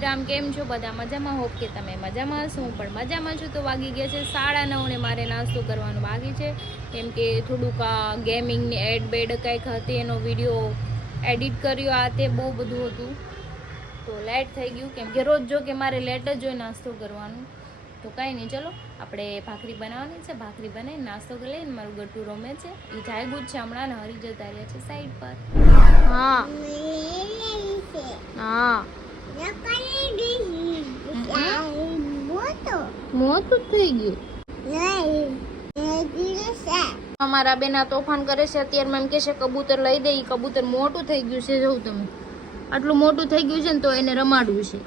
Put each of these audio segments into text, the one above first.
શ્રી રામ. કેમ છો બધા? મજામાં? હોપ કે તમે મજામાં હશો. હું પણ મજામાં છું. તો વાગી ગયા છે 9:30 ને મારે નાસ્તો કરવાનું બાકી છે, કેમ કે થોડુંક ગેમિંગની એડ બેડ કંઈક હતી, એનો વિડીયો એડિટ કર્યો, આ તે બહુ બધું હતું, તો લેટ થઈ ગયું. કેમ કે રોજ જો કે મારે લેટ જ હોય નાસ્તો કરવાનું. તો કાંઈ નહીં, ચલો આપણે ભાખરી બનાવવાની છે. ભાખરી બનાવીને નાસ્તો કરી લઈને મારું ગટ્ટુ રમે છે, એ જાગ્યું જ છે હમણાં ને હરી જતા રહ્યા છે સાઈડ પર. હા હા મોટું થઈ ગયું. અમારા બેના તોફાન કરે છે અત્યારમાં, એમ કે છે કબૂતર લઈ દે. કબૂતર મોટું થઈ ગયું છે, જોઉં તમે આટલું મોટું થઈ ગયું છે ને, તો એને રમાડવું છે.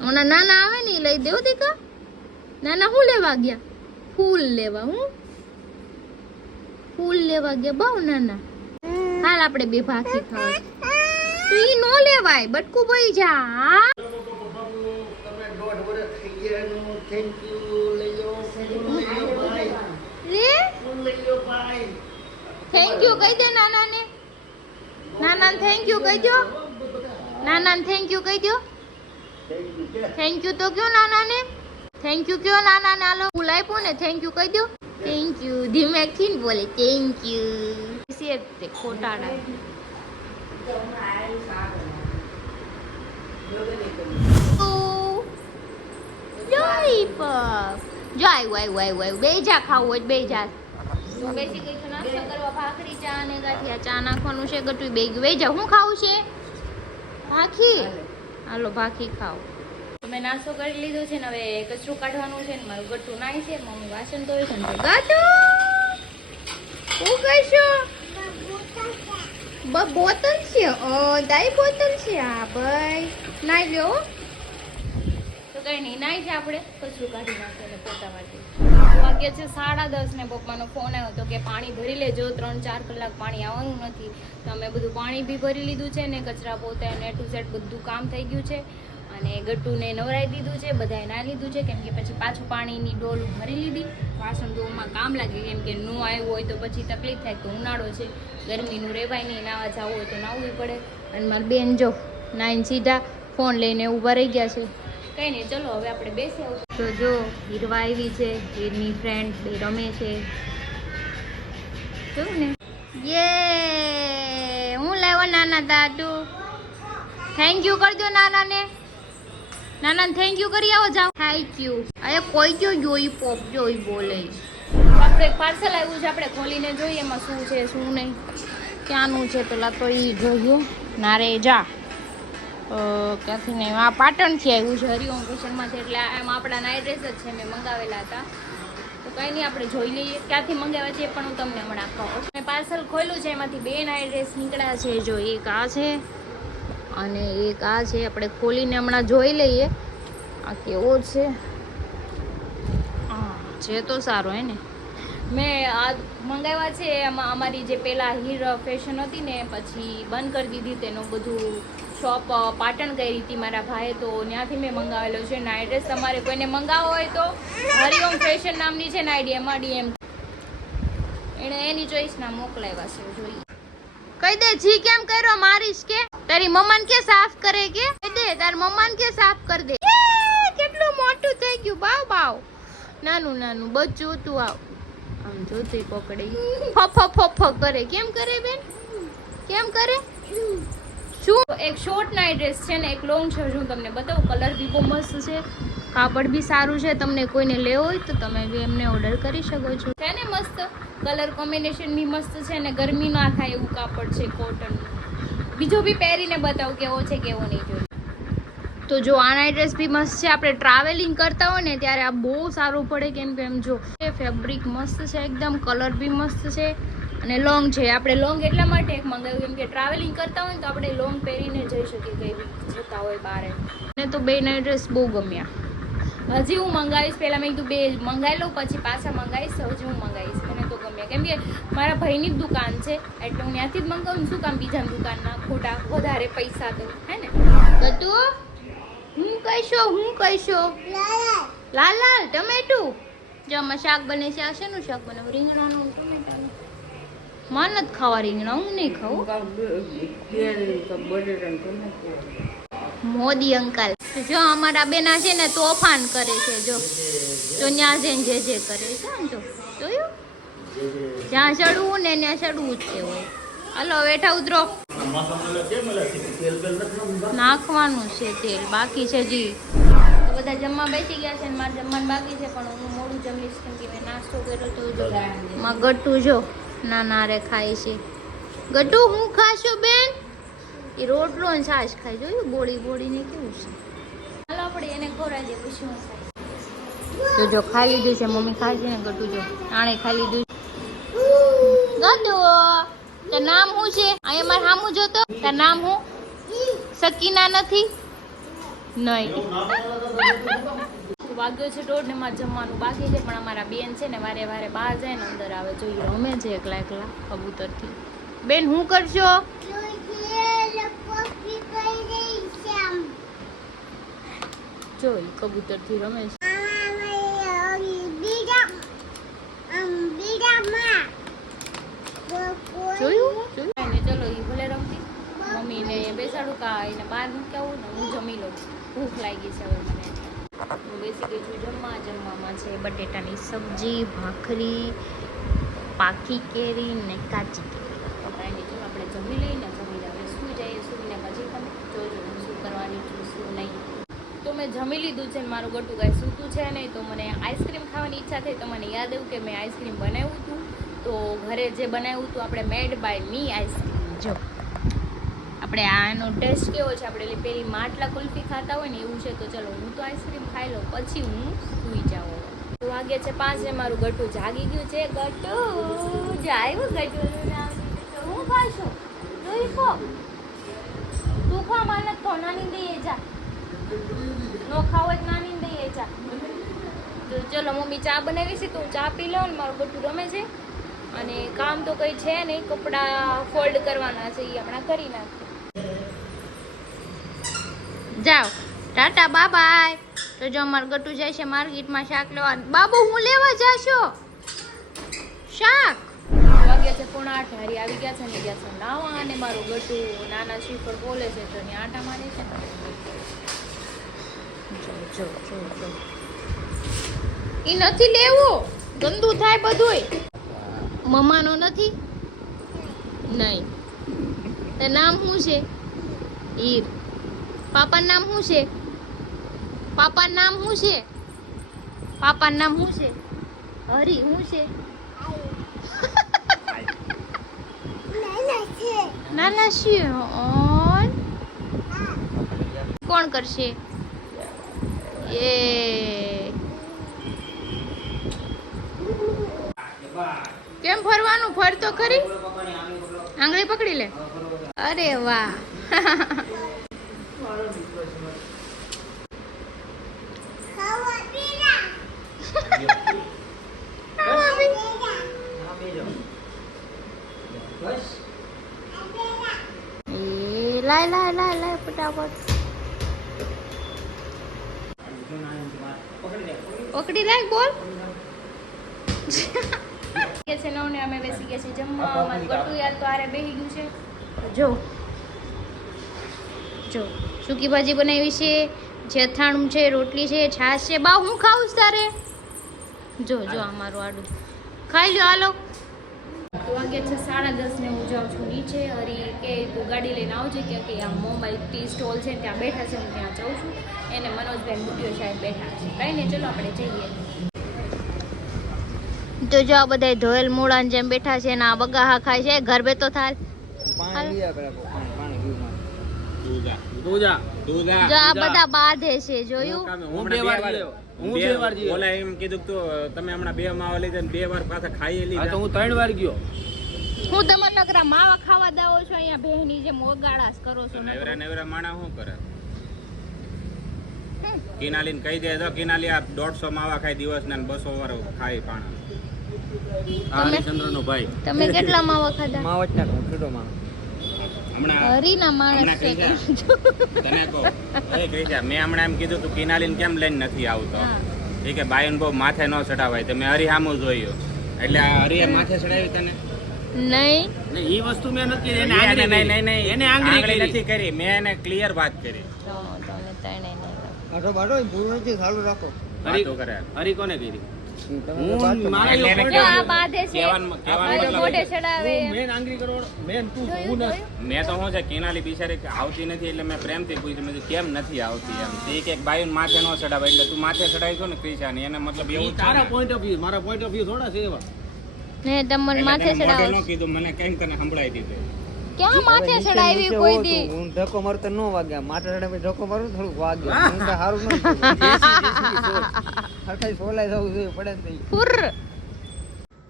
હમણાં નાના આવે ને એ લઈ દેવું દીકા. નાના હું લેવા ગયા? ફૂલ લેવા. હું ફૂલ લેવા ગયા બહુ નાના. હાલ આપણે બે ભાખરી ખાવા. તો ઈ નો લેવાય, બટકું ભઈ જા. થેન્ક યુ કહી દે નાનાને. નાનાને થેન્ક યુ કહી દો. નાનાને થેન્ક યુ કહી દો. થેન્ક યુ તો કયો નાનાને. થેન્ક યુ કયો નાનાને. હાલો ફૂલ આપ્યું ને, થેન્ક યુ કહી દો. થેન્ક યુ ધીમેથી બોલે. થેન્ક યુ છે તે ખોટાડા. બેજા ખાવું હોય બેજા. તો બેસી ગઈ છું નાસ્તો કરવા. ભાખરી, ચા અને ગાંઠિયા. ચા નાખવાનું છે, ગટુ બે ગયું. બેજા હું ખાવું છે? ભાખી. હાલો ભાખી ખાવ. મેં નાસ્તો કરી લીધો છે ને, હવે કચરું કાઢવાનું છે ને, મારું ગટ્ટુ નાય છે, મમ્મી વાસણ ધોવે છે ને. ગટ્ટુ શું કહેશો? બોતલ છે. દાઈ બોતલ છે. હા ભાઈ નાઈ લ્યો. તો કઈ નહીં, નાઈ છે આપણે કચરું કાઢી નાખીએ ને પોતા માટે. વાગ્યા છે 10:30 ને પપ્પાનો ફોન આવ્યો હતો કે પાણી ભરી લેજો, 3-4 કલાક પાણી આવવાનું નથી. તો અમે બધું પાણી બી ભરી લીધું છે ને, કચરા પોતા ને ટુ સેટ બધું કામ થઈ ગયું છે. અને ગટ્ટુને નવરાઈ દીધું છે, બધાએ ના લીધું છે, કેમ કે પછી પાછું પાણીની ડોલ ભરી લીધી. વાસણ ધોવામાં કામ લાગે, કેમ કે ન આવ્યું હોય તો પછી તકલીફ થાય. તો ઉનાળો છે, ગરમીનું રહેવાય નહીં, નાવા જવું હોય તો નાવવું પડે. અને મારી બેન જો નાઈને સીધા ફોન લઈને ઊભા રહી ગયા છે. કંઈ નહીં, ચલો હવે આપણે બેસી આવું. તો જો હીરવા આવી છે, હીરની ફ્રેન્ડ બે રમે છે. જોયું ને, યે હું લાવ્યો નાના દાદુ. થેન્ક યુ કરજો નાનાને. નાનાને થેન્ક યુ કરી આવો. જાઓ થેન્ક યુ. અરે કોઈ જો જોઈ પોપ જોઈ બોલે. આપણે એક પાર્સલ આવ્યું છે, આપણે ખોલીને જોઈએ એમાં શું છે શું નહીં, ક્યાંનું છે. પેલા તો એ જોઈએ. નારે જા ક્યાંથી નહીં, આ પાટણથી આવ્યું છે, હરિઓમ ફેશનમાંથી. એટલે એમ આપણા નાઇટ ડ્રેસ જ છે, મેં મંગાવેલા હતા. તો કંઈ નહીં, આપણે જોઈ લઈએ ક્યાંથી મંગાવ્યા છે, પણ હું તમને હમણાં કહું. મેં પાર્સલ ખોલ્યું છે, એમાંથી 2 નાઇટ ડ્રેસ નીકળ્યા છે. જો એક આ છે અને એક આ છે. આપણે ખોલીને હમણાં જોઈ લઈએ આ કેવો છે. હા છે તો સારો હે ને. મેં આ મંગાવ્યા છે, એમાં અમારી જે પહેલાં હીર ફેશન હતી ને, પછી બંધ કરી દીધી. તેનું બધું શોપ પાટણ કરી હતી મારા ભાઈએ, તો ત્યાંથી મેં મંગાવેલો છે નાઇટ ડ્રેસ. તમારે કોઈને મંગાવવો હોય તો હરિઓમ ફેશન નામની છે ને આઈડીએમાં, ડીએમ એણે એની ચોઈસના મોકલાવ્યા છે. જોઈએ કહી દે જી કેમ કર્યો મારીશ કે તારી મમ્માને કે સાફ કરે કે કહી દે તાર મમ્માને કે સાફ કર દે. કેટલું મોટું થઈ ગયું. બાવ બાવ નાનું નાનું બચ્ચું તું. આવ આમ જોતી પકડી ફફ ફફ કરે. કેમ કરે બેન, કેમ કરે? શું એક શોર્ટ નાઇટ ડ્રેસ છે ને, એક લોંગ છે. હું તમને બતાવું. કલર બી બહુ મસ્ત છે, કાપડ બી સારું છે. તમને કોઈને લેવો હોય તો તમે બી એમને ઓર્ડર કરી શકો છો. છે ને મસ્ત કલર કોમ્બિનેશન બી મસ્ત છે ને, ગરમી ના થાય એવું કાપડ છે, કોટન. બીજો બી પહેરીને બતાવું કેવો છે કેવો નહીં. જોઈએ તો જો આ નાઇટ ડ્રેસ બી મસ્ત છે. આપણે ટ્રાવેલિંગ કરતા હોય ને ત્યારે આ બહુ સારું પડે, કેમ કે એમ જો ફેબ્રિક મસ્ત છે એકદમ, કલર બી મસ્ત છે અને લોંગ છે. આપણે લોંગ એટલા માટે એક મંગાવ્યું, કેમ કે ટ્રાવેલિંગ કરતા હોય ને તો આપણે લોંગ પહેરીને જઈ શકીએ કઈ બી જતા હોય બહાર. મને તો 2 નાઇટ ડ્રેસ બહુ ગમ્યા. હજી હું મંગાવીશ. પહેલાં મેં કીધું 2 મંગાવી લઉં, પછી પાછા મંગાવીશ. હજી હું મંગાવીશ, મને તો ગમ્યા. કેમ કે મારા ભાઈની જ દુકાન છે, એટલે હું ત્યાંથી જ મંગાવું. શું કામ બીજાની દુકાનના ખોટા વધારે પૈસા તો હે ને. ગટુ હું કહીશો, હું કહીશો? લાલ લાલ ટમેટું. જો આમાં શાક બને છે. આ શેનું શાક બનાવું? રીંગણાનું ટમેટાનું. માં નથી ખાવા રીંગણા, હું નહીં ખાઉં. મોદી અંકલ જો અમારા બેના છે ને તોફાન કરે છે જો ત્યાં જઈને જે કરે છે ને જો જોયું જ્યાં ચડવું ને ત્યાં ચડવું જ છે હોય. હાલો બેઠા ઉતરો. નાખવાનું છે તેલ બાકી છે જી. તો બધા જમવા બેસી ગયા છે ને મારે જમવાનું બાકી છે પણ હું મોડું જમીશ કેમ કે મેં નાસ્તો કર્યો તો જો માં ગટ્ટુ જો ના રે ખાય છે. ગટ્ટુ હું ખાશો બેન? એ રોટલો ને છાશ ખાઈ જોયું બોળીને કેવું છે. હાલો આપણે એને ખોરાઈ દે પછી હું ખાઈ. તો જો ખાઈ લીધું છે મમ્મી ખાય છે ને ગટ્ટુ જો આણે ખાઈ લીધું. ગટ્ટુ તાર નામ શું છે? અહીંયા મારે સામું જોતો. તાર નામ શું? સકીના નથી? નહીં. વાગ્યો છે 1:30 ને મારે જમવાનું બાકી છે પણ અમારા બેન છે ને વારે બહાર જાય ને અંદર આવે જોઈએ રમે છે એકલા કબૂતરથી. બેન શું કરશો? જો કબૂતરથી રમે છે. જોયું ને ચલો એ ભલે રમતી મમ્મીને બેસાડું કા એને બહાર મૂકી આવું ને હું જમી લઉં. ભૂખ લાગી છે હવે મને. હું બેસી ગઈ છું જમવામાં છે બટેટાની સબ્જી ભાખરી પાકી કેરી ને કાચી કેરી. કાંઈ નહીં ચલો આપણે જમી લઈને હવે સુઈ જઈએ. સુઈને પછી તમે જોજો હું શું કરવાની છું શું નહીં. તો મેં જમી લીધું છે ને મારું ગટુ કાંઈ સૂતું છે નહીં તો મને આઈસ્ક્રીમ ખાવાની ઈચ્છા થઈ તો મને યાદ આવ્યું કે મેં આઈસ્ક્રીમ બનાવ્યું હતું તો ઘરે જે બનાવ્યું હતું આપણે મેડ બાય મી આઈસ્ક્રીમ. જો આપણે આનો ટેસ્ટ કેવો છે આપણે પેલી માટલા કુલ્ફી ખાતા હોય ને એવું છે. તો ચલો હું તો આઈસ્ક્રીમ ખાઈ લઉં પછી હું સૂઈ જાઉં. તો વાગે છે 5 ને મારું ગટુ જાગી ગયું છે. ગટુ જાયું ગટુ હું ખાશું જોઈ ખો તું ખા માને તો નાની દઈએ જા નો ખાવ જ નાની દઈએ જા. તો ચલો મમ્મી ચા બનાવી છે તો હું ચા પી લઉં ને મારું ગટુ રમે છે અને કામ તો કંઈ છે નહીં. કપડાં ફોલ્ડ કરવાના છે એ હમણાં કરી નાખીએ. જાઓ ટાટા બાય બાય. તો જો અમારું ગટુ જાય છે માર્કેટમાં શાક લેવા. બાબુ હું લેવા જાશો શાક? વાગ્યા છે 7:45 હારી આવી ગયા છે ને ગયા છે નાવા અને મારું ગટુ નાના શીફળ બોલે છે તો ને આટા મારે છે. જો એ નથી લેવું ગંદુ થાય બધુંય. મમ્માનો નથી? નહીં. તે નામ શું છે? ઈર. પાપાનું નામ શું છે? પાપાનું નામ શું છે? પાપાનું નામ શું છે? હરી શું છે? નાના છે. કોણ કરશે? એ કેમ ફરવાનું? ફર તો ખરી. આંગળી પકડી લે. અરે વાહ. લાય ફટાફટ પકડી લાય બોલ. છે ને અમે બેસી ગયા છીએ જમવા. અમારું ગટુ યાદ તો આરે બેસી ગયું છે. જો સૂકી ભાજી બનાવી છે જે અથાણું છે રોટલી છે છાશ છે. બા હું ખાઉં તારે? જો અમારું આડું ખાઈ લ્યો હાલો. તો વાગ્યા છે 10:30 ને હું જાઉં છું નીચે. હરી કે તું ગાડી લઈને આવજે કે આ મોબાઈલ ટી સ્ટોલ છે ત્યાં બેઠા છે હું ત્યાં જાઉં છું. એને મનોજભાઈ બુટીઓ સાહેબ બેઠા છે. કંઈ નહીં ચલો આપણે જઈએ. તો જો આ બધા ધોયેલ મૂળાને જેમ બેઠા છે ને આ બગાહા ખાય છે. ઘર બે તો થાલ જો આ બધા બાંધે છે જોયું. ઓલા એમ કીધું તો તમે હમણાં 2 માવા લીધા ને 2 વાર પાછા ખાઈ લીધા. તો હું 3 વાર ગયો. હું તમને નકરા માવા ખાવા દાવો છો અહીંયા બહેની જેમ ઓગાળાસ કરો છો. નેવરા માણા શું કરે? કિનાલીને કહી દે તો કિનાલી આ 150 માવા ખાય દિવસના 200 વાર ખાય પાણા. હરિચંદ્રનો ભાઈ તમે કેટલા માવા ખાધા? માવટના ખોટો માવા હમણાં હરીના માણસ છે તને કહો એ કહી જા. મેં હમણાં એમ કીધું તું કિનાલીને કેમ લઈને નથી આવતો? એ કે બાયન બહુ માથે ન ચડાવાય. તો મેં હરી સામું જોયું એટલે આ હરીએ માથે ચડાવી તને નહીં ને ઈ વસ્તુ મેં નથી કરી, એને નહીં, આંગળી નહીં, કરી. નહીં, નહીં. એને આંગળી આંગળી કરી. નથી કરી, મેં એને ક્લિયર વાત કરી. તો તમે ત્રણેય નહીં બાટો બાટો પૂરું નથી ચાલુ રાખો વાતો કરે. હરી કોને કરી? તમે હું બાટો મારા એટલે એને ઉપર જો જ- આ બાંધે છે કહેવાનું મારે મતલબ મોઢે એ. ચડાવે હું મેન આંગળી કરો, મેન તું જોયું, હું ના. જોયું? મેં તો શું છે કિનાલી બિચારી આવતી નથી એટલે મેં પ્રેમથી પૂછ્યું મેં કીધું, કેમ નથી આવતી એમ તે કે બાયું માથે નો ચડાવે એટલે તું માથે ચડાવી છો ને ક્રિશાની એને મતલબ ઈ એવું જ છે તારા ને. પોઈન્ટ ઓફ વ્યૂ, મારા પોઈન્ટ ઓફ વ્યૂ થોડા છે એવા. ને તમને એટલે માથે તને મોઢે ચડાવો નો કીધું મને કેમ તને સંભળાઈ દીધું. ક્યાં માથે ચડાવી કોઈ દી હું ધક્કો મારતો ન વાગ્યા માથે ચડે પછી ધક્કો મારું થોડુંક વાગ્યા હા. હું તો સારું નથી હરખાઈ સોલાઈ જવું જોઈએ પડે ને તો ફુર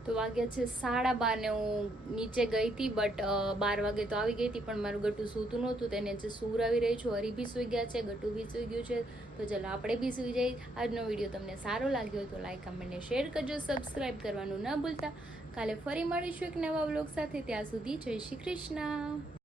તો વાગ્યા છે 12:30 ને હું નીચે ગઈ હતી બટ 12 વાગે તો આવી ગઈ હતી પણ મારું ગટુ સૂતું નહોતું તેને જે સૂર આવી રહી છું હરી બી સૂઈ ગયા છે ગટુ બી સૂઈ ગયું છે તો ચલો આપણે બી સૂઈ જઈએ આજનો વિડીયો તમને સારો લાગ્યો તો લાઈક કમેન્ટ ને શેર કરજો સબસ્ક્રાઇબ કરવાનું ન ભૂલતા કાલે ફરી મળીશું એક નવા વ્લોગ સાથે ત્યાં સુધી જય શ્રી કૃષ્ણ.